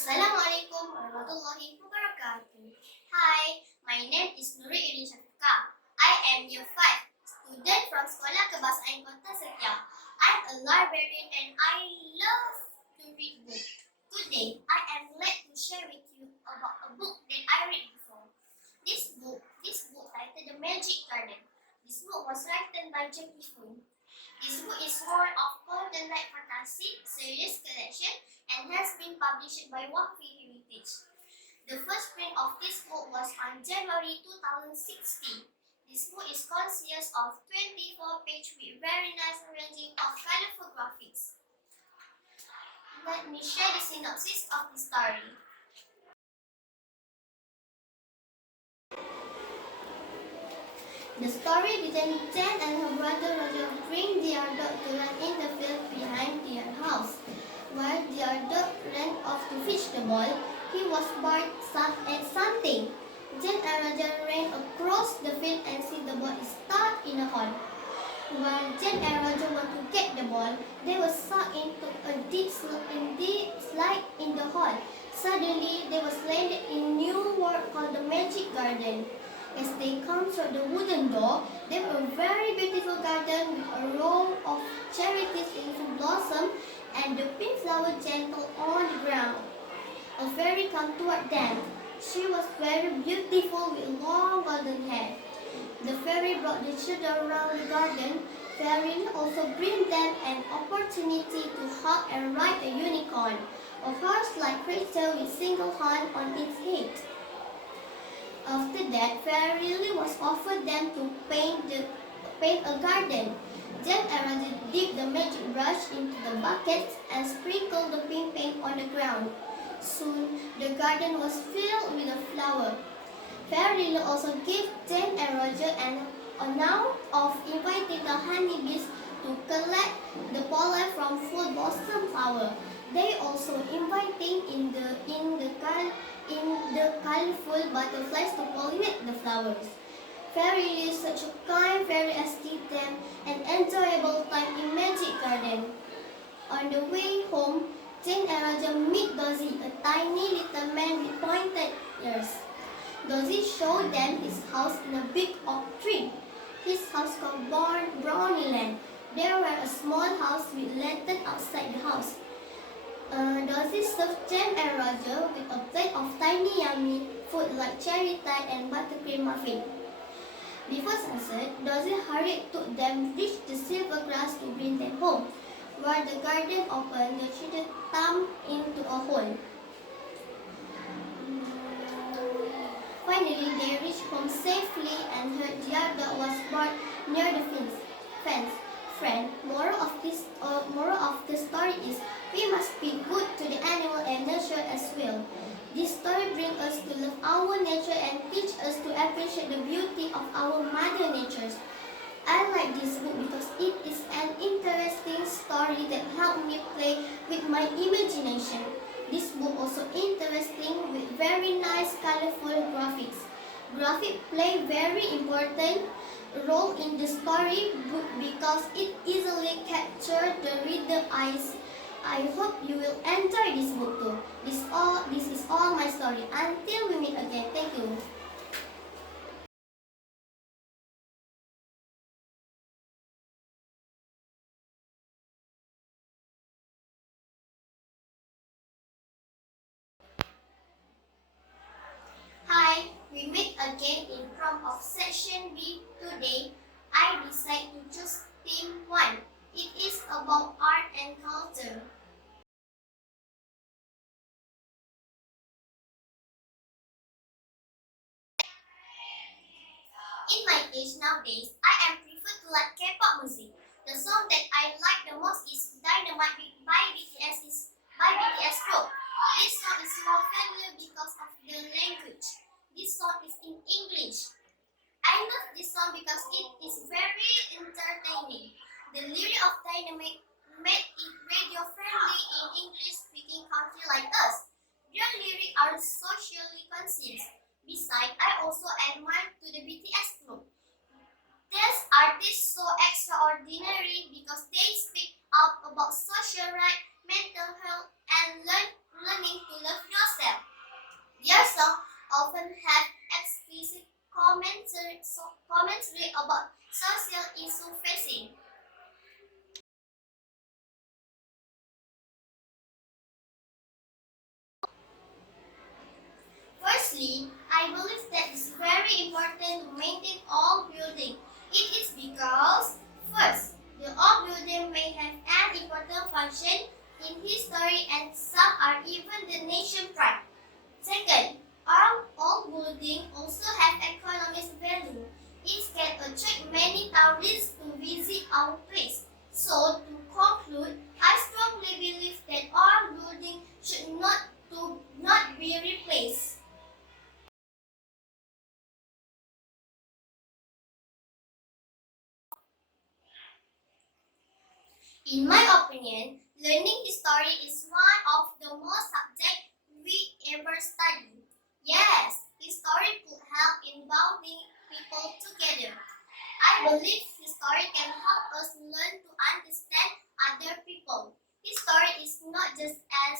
Assalamualaikum warahmatullahi wabarakatuh. Hi, my name is NURUL Eren Syafiqah. I am year 5, student from Sekolah Bahasa Inggeris. I'm a librarian and I love to read books. Today, I am glad to share with you about a book that I read before. This book titled The Magic Garden. This book was written by Jackie Foon. This book is one of Golden Light Fantasy series collection and has been published by Wafi Heritage. The first print of this book was on January 2016. This book is consists of 24 pages with very nice arranging of colorful graphics. Let me share the synopsis of the story. The story began with Jen and her brother Roger bring their dog to run in the field behind their house. While their dog ran off to fetch the ball, he was bored at something. Jen and Roger ran across the field and see the ball is stuck in a hole. While Jen and Roger want to get the ball, they were sucked into a deep slide in the hole. Suddenly, they were landed in a new world called the Magic Garden. As they come through the wooden door, there were a very beautiful garden with a row of cherry trees in full blossom and the pink flower gentle on the ground. A fairy came toward them. She was very beautiful with long golden hair. The fairy brought the children around the garden. Fairy also bring them an opportunity to hug and ride a unicorn, a horse-like creature with single horn on its head. After that, Fairy was offered them to paint a garden. Jen and Roger dipped the magic brush into the buckets and sprinkled the pink paint on the ground. Soon, the garden was filled with a flower. Fairy also gave Jen and Roger an honor of inviting the honeybees to collect the pollen from full blossom flower. They also inviting in the colorful butterflies to pollinate the flowers. Fairy is such a kind fairy as give them an enjoyable time in Magic Garden. On the way home, Jane and Roger meet Dozy, a tiny little man with pointed ears. Dozy showed them his house in a big oak tree. His house called Brownieland. There were a small house with lantern outside the house. Dozy served Jen and Roger with a plate of tiny yummy food like cherry tart and buttercream muffin. Before sunset, Dozy hurried to them reach the silver grass to bring them home. While the garden opened, the children thumped into a hole. Finally, they reached home safely and heard their dog was born near the fence. Friend, moral of the story is we must be good to the animal and nature as well. This story brings us to love our nature and teach us to appreciate the beauty of our mother nature. I like this book because it is an interesting story that helped me play with my imagination. This book also interesting with very nice colorful graphics. Graphics play very important role in the story book because it easily captures the reader eyes. I hope you will enjoy this book too. This is all my story. Until we meet again, thank you. Hi, we meet again in front of section B today. I decided to choose theme 1. It is about art and culture. In my age nowadays, I am prefer to like K-pop music. The song that I like the most is Dynamite by BTS Group. This song is more familiar because of the language. This song is in English. I love this song because it is very entertaining. The lyric of Dynamite made it radio friendly in English speaking country like us. Their lyrics are socially conscious. Besides, I also admire to the BTS group. These artists so extraordinary because they speak out about social rights, mental health, and learning to love very important to maintain old building. It is because, first, the old building may have an important function in history and some are even the nation pride. Second, our old building also have economic value. It can attract many tourists to visit our place. So, to conclude, I strongly believe that our building should not be replaced. In my opinion, learning history is one of the most subjects we ever study. Yes, history could help in bonding people together. I believe history can help us learn to understand other people. History is not just an